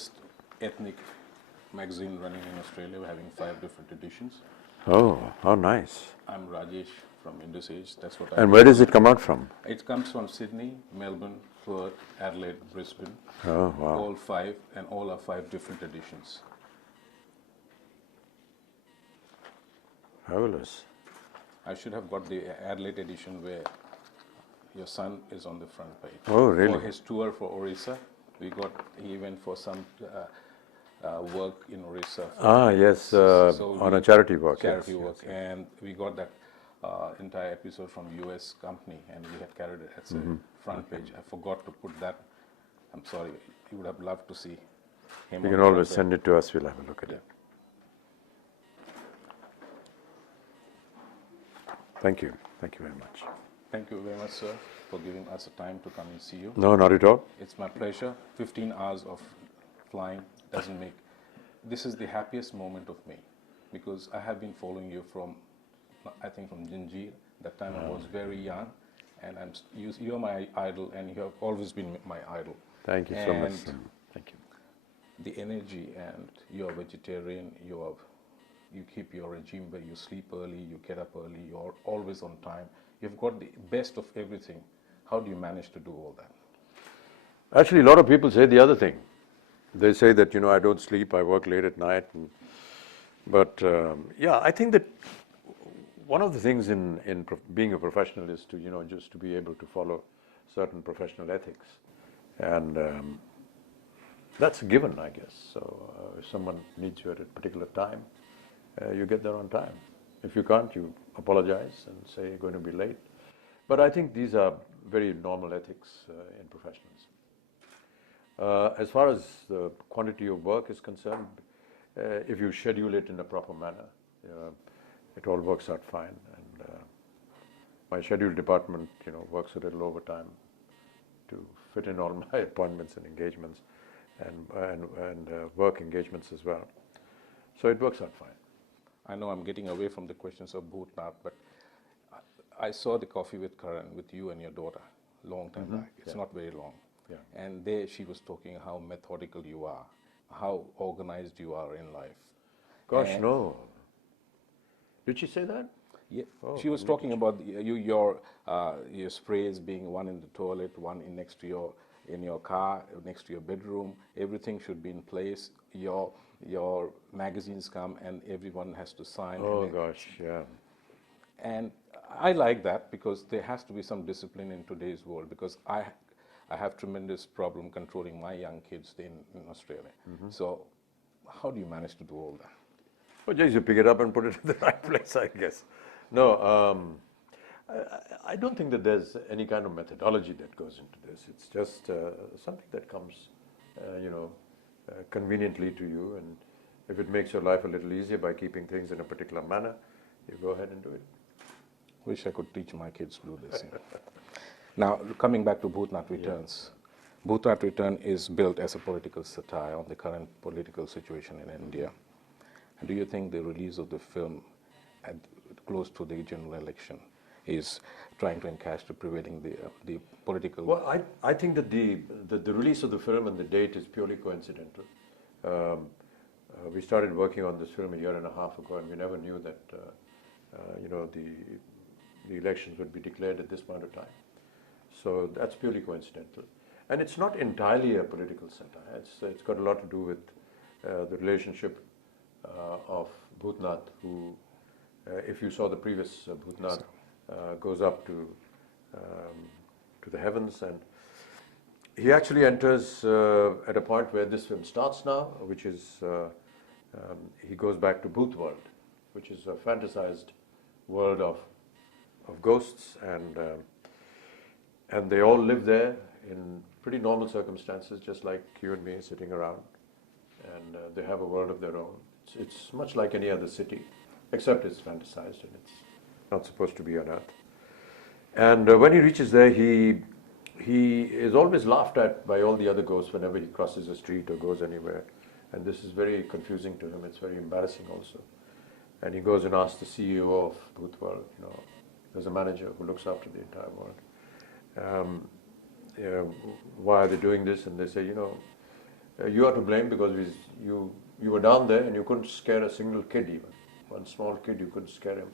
biggest ethnic magazine running in Australia. We're having 5 different editions. Oh, how nice. I'm Rajesh from Indus. That's what And where does it come out from? It comes from Sydney, Melbourne, Perth, Adelaide, Brisbane. Oh, wow. All 5, and all are 5 different editions. Fabulous. I should have got the Adelaide edition where your son is on the front page. Oh, really? For his tour for Orissa, he went for some work in Orissa. Yes, on a charity work. Charity yes, work, yes. and we got that entire episode from US company, and we had carried it as a front page. I forgot to put that. I'm sorry. You would have loved to see him. You can always send it to us. We'll have a look at it. Thank you. Thank you very much. Thank you very much, sir, for giving us the time to come and see you. No, not at all. It's my pleasure. 15 hours of flying doesn't make... This is the happiest moment of me, because I have been following you from, I think from Ginjir. That time I was very young, and you're my idol, and you have always been my idol. Thank you so much. Thank you. The energy, and you're a vegetarian, you keep your regime where you sleep early, you get up early, you're always on time. You've got the best of everything. How do you manage to do all that? Actually, a lot of people say the other thing. They say that, I don't sleep, I work late at night. But I think that one of the things in being a professional is to, just to be able to follow certain professional ethics. And that's a given, I guess. So if someone needs you at a particular time, you get there on time. If you can't, you apologize and say you're going to be late. But I think these are very normal ethics in professionals. As far as the quantity of work is concerned, if you schedule it in a proper manner, it all works out fine. And my schedule department, works a little overtime to fit in all my appointments and engagements and work engagements as well. So it works out fine. I know I'm getting away from the questions of Bhutnath, but I saw the Coffee with Karan with you and your daughter long time back. It's not very long. Yeah. And there she was talking how methodical you are, how organized you are in life. Gosh, no. Did she say that? Yeah, she was talking about your sprays being one in the toilet, one next to in your car, next to your bedroom. Everything should be in place. Your magazines come and everyone has to sign. Oh gosh, yeah. And I like that, because there has to be some discipline in today's world, because I have tremendous problem controlling my young kids in Australia. So how do you manage to do all that? Well, just you pick it up and put it in the right place, I guess. No, I don't think that there's any kind of methodology that goes into this. It's just something that comes, conveniently to you, and if it makes your life a little easier by keeping things in a particular manner, you go ahead and do it. Wish I could teach my kids to do this. Now, coming back to Bhutnath Returns. Yeah. Bhutnath Return is built as a political satire on the current political situation in India. And do you think the release of the film close to the general election is trying to encash the prevailing the political... Well, I think that the release of the film and the date is purely coincidental. We started working on this film a year and a half ago, and we never knew that the elections would be declared at this point of time. So that's purely coincidental. And it's not entirely a political satire. It's got a lot to do with the relationship of Bhutnath, who, if you saw the previous Bhutnath, goes up to the heavens, and he actually enters at a point where this film starts now, which is he goes back to Bhoot world, which is a fantasized world of ghosts, and they all live there in pretty normal circumstances, just like you and me sitting around, and they have a world of their own. It's much like any other city, except it's fantasized and it's not supposed to be on Earth. And when he reaches there, he is always laughed at by all the other ghosts whenever he crosses a street or goes anywhere. And this is very confusing to him. It's very embarrassing also. And he goes and asks the CEO of Bhoot World, there's a manager who looks after the entire world. Why are they doing this? And they say, you are to blame because you were down there and you couldn't scare a single kid even. One small kid, you couldn't scare him.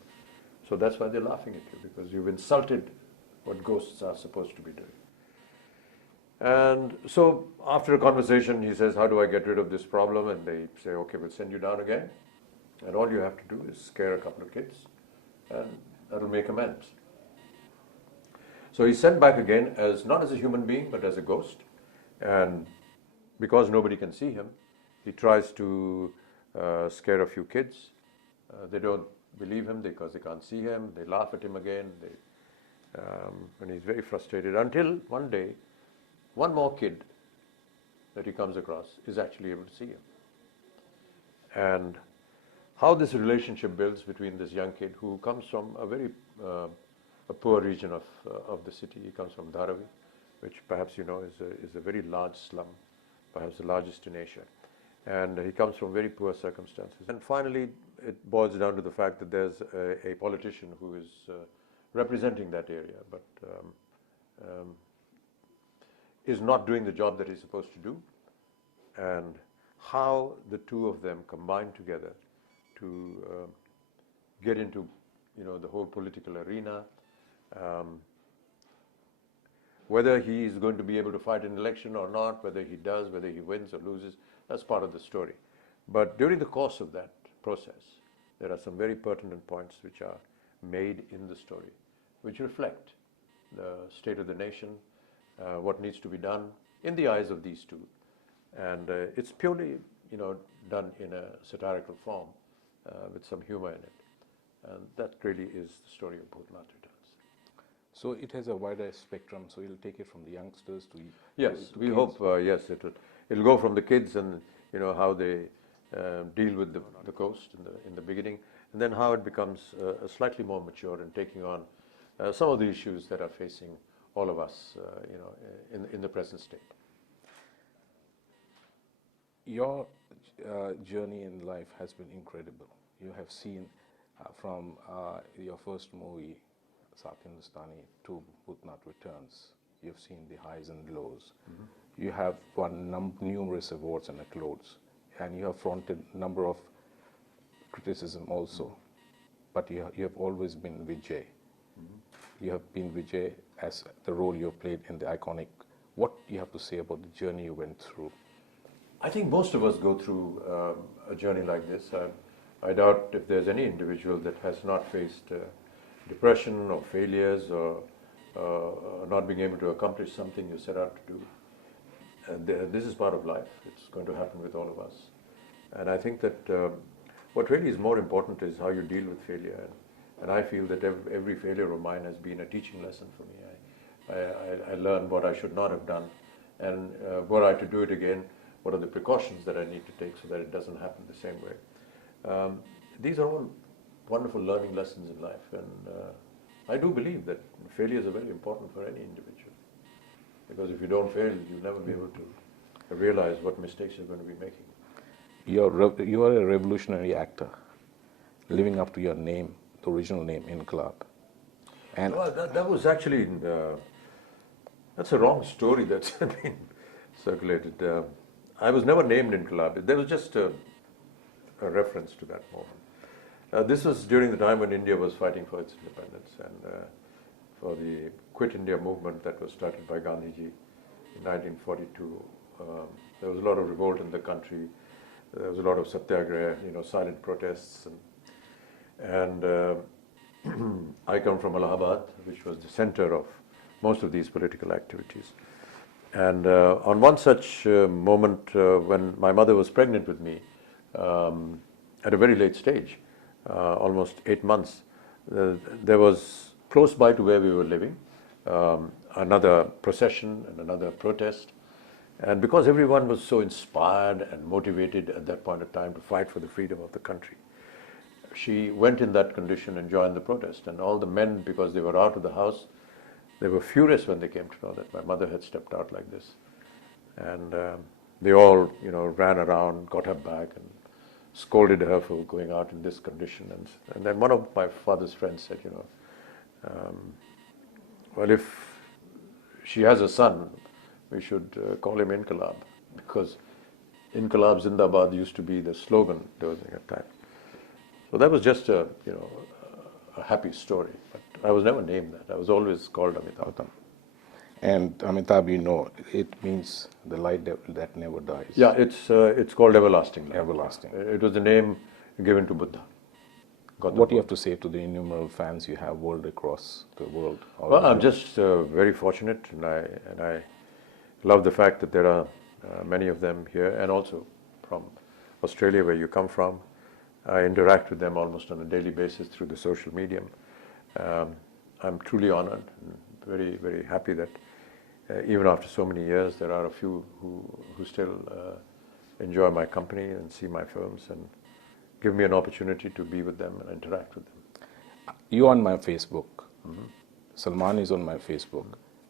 So that's why they're laughing at you, because you've insulted what ghosts are supposed to be doing. And so after a conversation, he says, how do I get rid of this problem? And they say, okay, we'll send you down again. And all you have to do is scare a couple of kids, and that'll make amends. So he's sent back again, not as a human being, but as a ghost. And because nobody can see him, he tries to scare a few kids. They don't believe him because they can't see him. They laugh at him again. And he's very frustrated until one day, one more kid that he comes across is actually able to see him. And how this relationship builds between this young kid who comes from a very a poor region of the city. He comes from Dharavi, which perhaps you know is a very large slum, perhaps the largest in Asia. And he comes from very poor circumstances. And finally, it boils down to the fact that there's a politician who is representing that area, but is not doing the job that he's supposed to do, and how the two of them combine together to get into, the whole political arena. Whether he is going to be able to fight an election or not, whether he does, whether he wins or loses, that's part of the story. But during the course of that process, there are some very pertinent points which are made in the story, which reflect the state of the nation, what needs to be done in the eyes of these two. And it's purely, done in a satirical form with some humor in it. And that really is the story of Bhootnath Returns. So it has a wider spectrum, so you'll take it from the youngsters to Yes, to we kids. hope, yes, it'll go from the kids and, how they deal with the ghost in the beginning, and then how it becomes slightly more mature and taking on some of the issues that are facing all of us, in the present state. Your journey in life has been incredible. You have seen from your first movie, South Hindustani, to Bhootnath Returns. You've seen the highs and lows. Mm-hmm. You have won numerous awards and accolades, and you have fronted a number of criticism also. Mm-hmm. But you have always been Vijay. Mm-hmm. You have been Vijay as the role you have played in the iconic. What do you have to say about the journey you went through? I think most of us go through a journey like this. I doubt if there's any individual that has not faced depression or failures or not being able to accomplish something you set out to do. And this is part of life. It's going to happen with all of us. And I think that what really is more important is how you deal with failure. And I feel that every failure of mine has been a teaching lesson for me. I learned what I should not have done, and were I to do it again, what are the precautions that I need to take so that it doesn't happen the same way. These are all wonderful learning lessons in life, and I do believe that failures are very important for any individual, because if you don't fail, you'll never be able to realize what mistakes you're going to be making. You are a revolutionary actor, living up to your name, the original name, Inqilab. And well, that was actually, that's a wrong story that's been circulated. I was never named Inqilab. There was just a reference to that moment. This was during the time when India was fighting for its independence and for the Quit India movement that was started by Gandhiji in 1942. There was a lot of revolt in the country. There was a lot of satyagraha, silent protests. And I come from Allahabad, which was the center of most of these political activities. And on one such moment, when my mother was pregnant with me, at a very late stage, almost 8 months, there was close by to where we were living, another procession and another protest. And because everyone was so inspired and motivated at that point of time to fight for the freedom of the country, she went in that condition and joined the protest. And all the men, because they were out of the house, they were furious when they came to know that my mother had stepped out like this. And they all, ran around, got her back, and scolded her for going out in this condition. And then one of my father's friends said, well, if she has a son, we should call him Inqilab, because Inqilab Zindabad used to be the slogan during that time. So that was just a, you know, a happy story. But I was never named that. I was always called Amitabh. And Amitabh, you know, it means the light that never dies. Yeah, it's called everlasting light. Everlasting. It was the name given to Buddha. What do you have to say to the innumerable fans you have world across the world? Well, I'm just very fortunate, and I love the fact that there are many of them here, and also from Australia, where you come from. I interact with them almost on a daily basis through the social medium. I'm truly honored and very, very happy that even after so many years, there are a few who still enjoy my company and see my films and give me an opportunity to be with them and interact with them. You're on my Facebook. Salman is on my Facebook,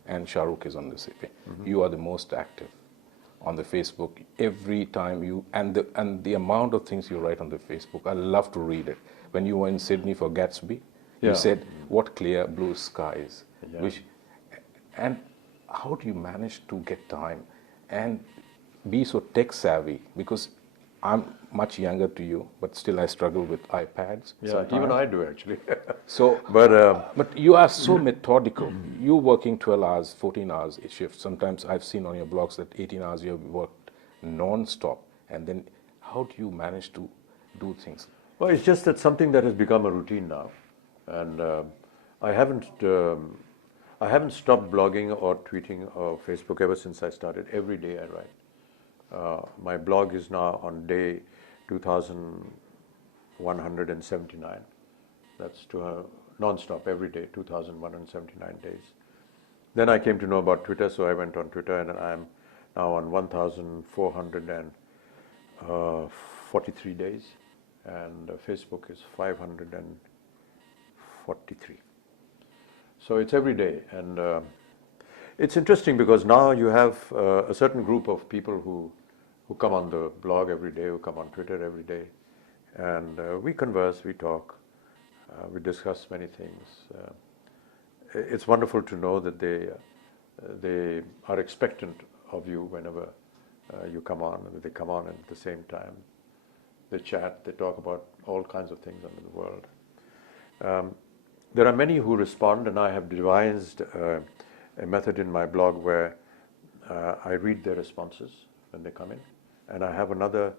and Shah Rukh is on the CP. You are the most active on the Facebook. Every time you and the amount of things you write on the Facebook, I love to read it. When you were in Sydney for Gatsby, you said, "What clear blue skies." And how do you manage to get time and be so tech savvy? Because I'm much younger to you, but still I struggle with iPads. Yeah, even I do actually. So, but you are so methodical. You're working 12 hours, 14 hours a shift. Sometimes I've seen on your blogs that 18 hours you have worked non-stop. And then how do you manage to do things? Well, it's just that something that has become a routine now. And I haven't stopped blogging or tweeting or Facebook ever since I started. Every day I write. My blog is now on day 2179. That's non-stop every day, 2179 days. Then I came to know about Twitter, so I went on Twitter, and I'm now on 1443 days, and Facebook is 543. So it's every day, and it's interesting because now you have a certain group of people who come on the blog every day, who come on Twitter every day, and we converse, we talk, we discuss many things. It's wonderful to know that they are expectant of you whenever you come on, and they come on at the same time. They chat, they talk about all kinds of things under the world. There are many who respond, and I have devised a method in my blog where I read their responses when they come in, and I have another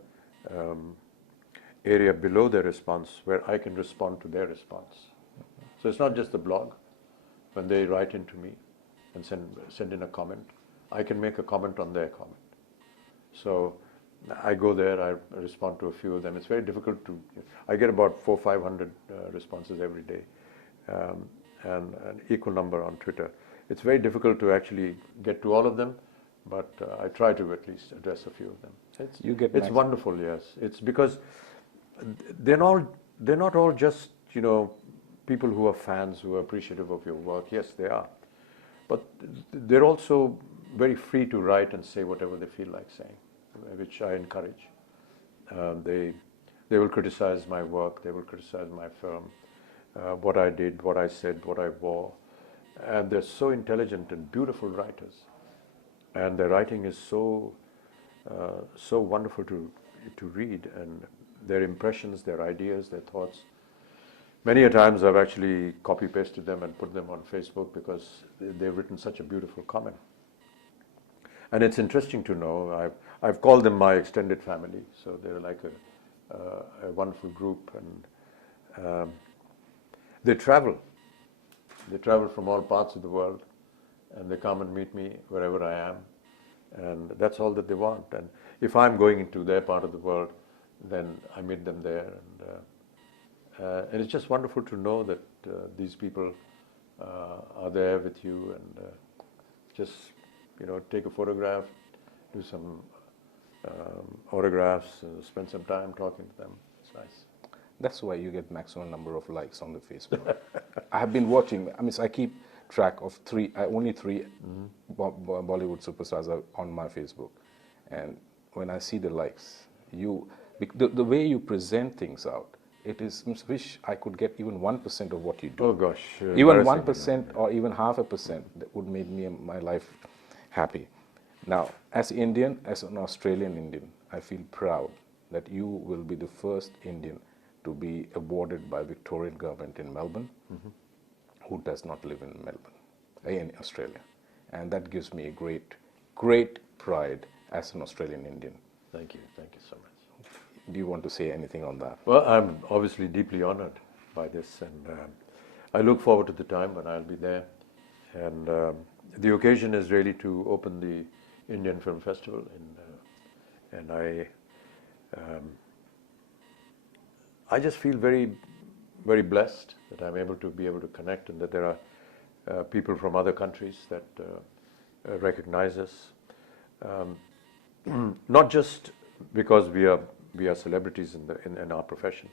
area below their response where I can respond to their response. So it's not just the blog. When they write into me and send in a comment, I can make a comment on their comment. So I go there, I respond to a few of them. It's very difficult to, I get about 400 or 500 responses every day, and an equal number on Twitter. It's very difficult to actually get to all of them, but I try to at least address a few of them. It's wonderful, yes. It's because they're not all just, you know, people who are fans, who are appreciative of your work. Yes, they are. But they're also very free to write and say whatever they feel like saying, which I encourage. They will criticize my work, they will criticize my film, what I did, what I said, what I wore. And they're so intelligent and beautiful writers. And their writing is so wonderful to read, and their impressions, their ideas, their thoughts. Many a times I've actually copy-pasted them and put them on Facebook because they've written such a beautiful comment. And it's interesting to know, I've called them my extended family, so they're like a wonderful group, and they travel. They travel from all parts of the world, and they come and meet me wherever I am, and that's all that they want. And if I'm going into their part of the world, then I meet them there, and it's just wonderful to know that these people are there with you, and just, you know, take a photograph, do some autographs, spend some time talking to them. It's nice. That's why you get maximum number of likes on the Facebook. I have been watching, I mean, I keep track of only three Bollywood superstars are on my Facebook. And when I see the likes, the way you present things out, it is, I wish I could get even 1% of what you do. Oh gosh. Even 1% or even 0.5%, that would make my life happy. Now, as Indian, as an Australian Indian, I feel proud that you will be the first Indian to be awarded by Victorian government in Melbourne who does not live in Melbourne, in Australia. And that gives me a great, great pride as an Australian Indian. Thank you so much. Do you want to say anything on that? Well, I'm obviously deeply honored by this, and I look forward to the time when I'll be there. And the occasion is really to open the Indian Film Festival, and I just feel very, very blessed that I'm able to connect, and that there are people from other countries that recognize us. Not just because we are celebrities in our profession,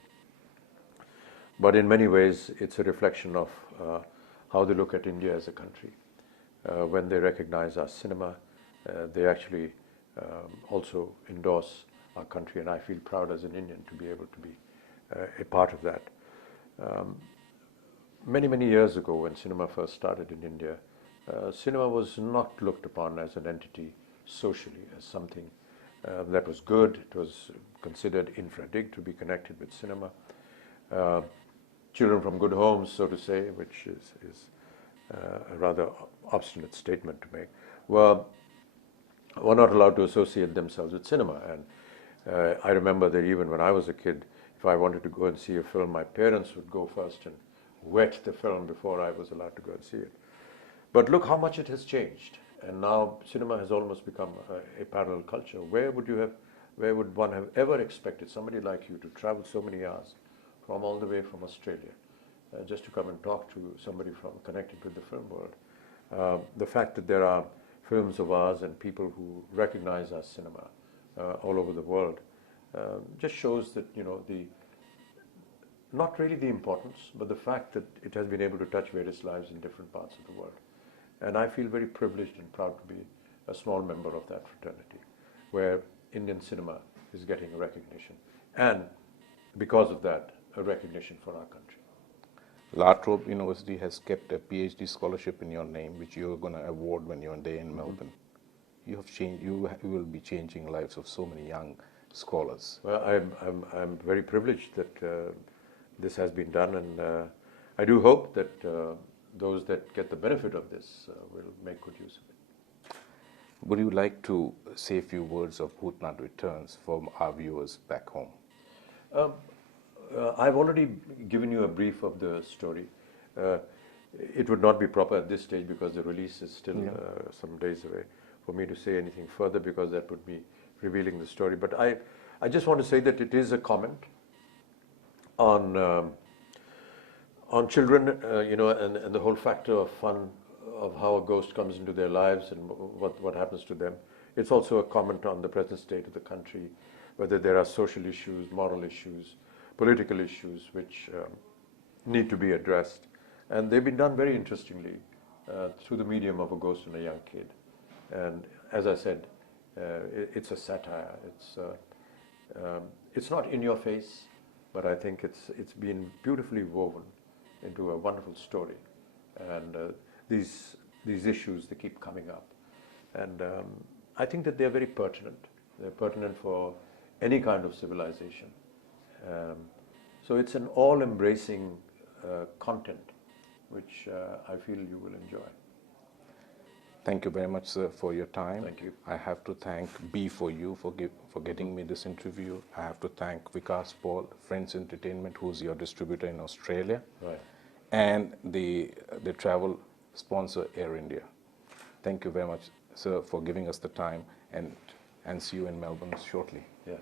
but in many ways it's a reflection of how they look at India as a country. When they recognize our cinema, they actually also endorse our country, and I feel proud as an Indian to be able to be a part of that. Many years ago, when cinema first started in India, cinema was not looked upon as an entity socially, as something that was good. It was considered infra-dig to be connected with cinema. Children from good homes, so to say, which is a rather obstinate statement to make, were not allowed to associate themselves with cinema. And I remember that even when I was a kid, if I wanted to go and see a film, my parents would go first and wet the film before I was allowed to go and see it. But look how much it has changed. And now cinema has almost become a parallel culture. Where would one have ever expected somebody like you to travel so many hours from all the way from Australia just to come and talk to somebody connected with the film world? The fact that there are films of ours and people who recognize our cinema all over the world just shows that, not really the importance, but the fact that it has been able to touch various lives in different parts of the world. And I feel very privileged and proud to be a small member of that fraternity, where Indian cinema is getting a recognition, and because of that, a recognition for our country. La Trobe University has kept a PhD scholarship in your name, which you're going to award when you're there in Melbourne. You have changed. You will be changing lives of so many young scholars. Well, I'm very privileged that this has been done, and I do hope that those that get the benefit of this will make good use of it. Would you like to say a few words of Bhootnath Returns for our viewers back home? I've already given you a brief of the story. It would not be proper at this stage because the release is still some days away for me to say anything further, because that would be revealing the story. But I just want to say that it is a comment on children, and the whole factor of fun of how a ghost comes into their lives and what happens to them. It's also a comment on the present state of the country, whether there are social issues, moral issues, political issues which need to be addressed. And they've been done very interestingly through the medium of a ghost and a young kid. And as I said, it's a satire. It's not in your face, but I think it's been beautifully woven into a wonderful story. And these issues, they keep coming up. And I think that they're very pertinent. They're pertinent for any kind of civilization. So it's an all-embracing content which I feel you will enjoy. Thank you very much, sir, for your time. Thank you. I have to thank B4U for getting me this interview. I have to thank Vikas Paul, Friends Entertainment, who's your distributor in Australia, Right. and the travel sponsor, Air India. Thank you very much, sir, for giving us the time, and see you in Melbourne shortly. Yeah.